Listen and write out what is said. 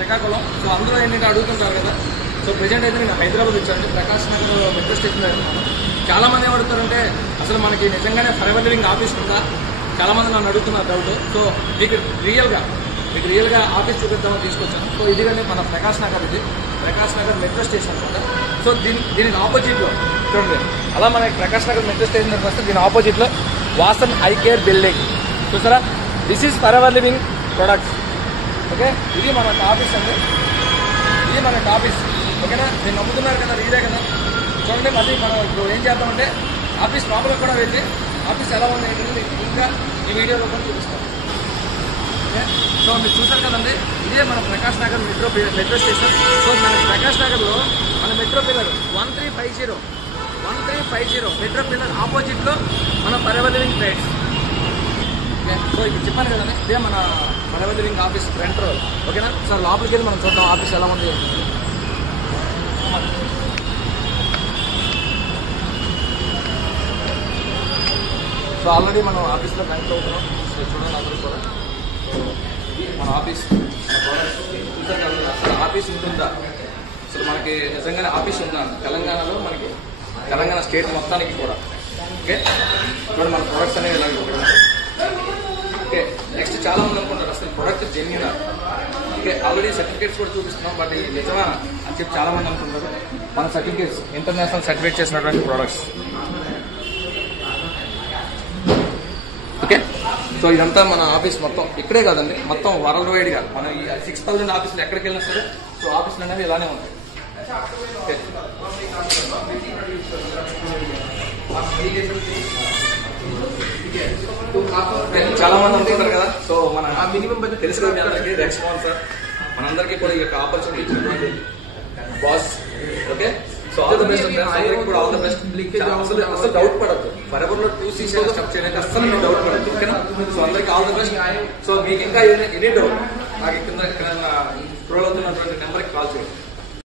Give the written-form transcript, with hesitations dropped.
Srikakulam. So అందులో ఏంటంటే అడుగుతుంటారు కదా. సో ప్రెజెంట్ అయితే నేను హైదరాబాద్ వచ్చాను, ప్రకాష్ నగర్ మెట్రో స్టేషన్ వెళ్తున్నాను. చాలా మంది ఏమడుగుతారంటే అసలు మనకి నిజంగానే ఫరెవర్ లివింగ్ ఆఫీస్ ఉందా, చాలా మంది నన్ను అడుగుతున్నారు డౌట్. సో మీకు రియల్గా ఆఫీస్ చూపిద్దామని తీసుకొచ్చాను. సో ఇది కానీ మన ప్రకాష్ నగర్, ఇది ప్రకాష్ నగర్ మెట్రో స్టేషన్ అనమాట. సో దీనికి ఆపోజిట్లో చూడండి, అలా మనకి ప్రకాష్ నగర్ మెట్రో స్టేషన్ దగ్గర వస్తే దీని ఆపోజిట్లో వాసన్ ఐ కేర్ బిల్డింగ్ చూసారా. This is forever living products. Okay, ఇది మన ఆఫీస్ అండి, ఇది మన ఆఫీస్. ఓకేనా, మీరు నమ్ముతున్నారు కదా, ఇదే కదా. చూడండి, మళ్ళీ మనం ఇప్పుడు ఏం చేద్దామంటే ఆఫీస్ లోపల కూడా వెళ్ళి ఆఫీస్ ఎలా ఉంది ఏంటంటే ఇంకా ఈ వీడియోలో కూడా చూపిస్తాం. ఓకే, సో మీరు చూసారు కదండి, ఇదే మన Prakash Nagar metro station. So మన ప్రకాష్ నగర్లో మన మెట్రో పిల్లర్ 1350 మెట్రో పిల్లర్ ఆపోజిట్లో మన forever living trades. Okay, so ఇప్పుడు చెప్పాను కదండి, ఇదే మన forever living office front roll. ఓకేనా, సో లోపలికి వెళ్ళి మనం చూద్దాం ఆఫీస్ ఎలా ఉంది. సో ఆల్రెడీ మనం ఆఫీస్లో కనెక్ట్ అవుతున్నాం. సో చూడండి అందరూ కూడా, మన ఆఫీస్ చూసారు కదా. అసలు ఆఫీస్ ఉంటుందా, అసలు మనకి నిజంగానే ఆఫీస్ ఉందా తెలంగాణలో, మనకి తెలంగాణ స్టేట్ మొత్తానికి కూడా. ఓకే, చూడండి మన ప్రొడక్ట్స్ అనేవి ఇలాగే. ఓకే, నెక్స్ట్ చాలా మంది అనుకుంటారు అసలు ప్రొడక్ట్ జెన్యూనా. ఓకే, ఆల్రెడీ సర్టిఫికేట్స్ కూడా చూపిస్తున్నాం, బట్ ఇది నిజమా అని చెప్పి చాలా మంది అనుకుంటారు. మన సర్టిఫికేట్స్ ఇంటర్నేషనల్ సర్టిఫికేట్ చేసినటువంటి ప్రొడక్ట్స్. ఓకే, సో ఇదంతా మన ఆఫీస్ మొత్తం ఇక్కడే కాదండి, మొత్తం వరల్డ్ వైడ్ గా మన ఈ 6000 ఆఫీసులు ఎక్కడికి వెళ్ళినా సరే సో ఆఫీసులు అనేవి ఇలానే ఉంటాయి. ఓకే, చాలా మంది అనుకుంటారు కదా. సో మన మినిమం బడ్జెట్ తెలుసు కదా అందరికీ, రెస్పాన్సర్ మనందరికీ కూడా ఈ యొక్క ఆపర్చునిటీ ఇచ్చినటువంటి boss. Okay, so all the best, కూడా ఆల్ ద బెస్ట్. అసలు డౌట్ పడద్దు, ఫరెవర్ లో 2C స్టెప్ చేయడానికి అసలు మీరు డౌట్ పడద్దు. ఓకేనా, సో అందరికి ఆల్ ద బెస్ట్. సో మీకు ఇంకా ఎనీ డౌట్ నాకు కింద స్క్రోల్ అవుతున్నటువంటి నెంబర్కి కాల్ చేయండి.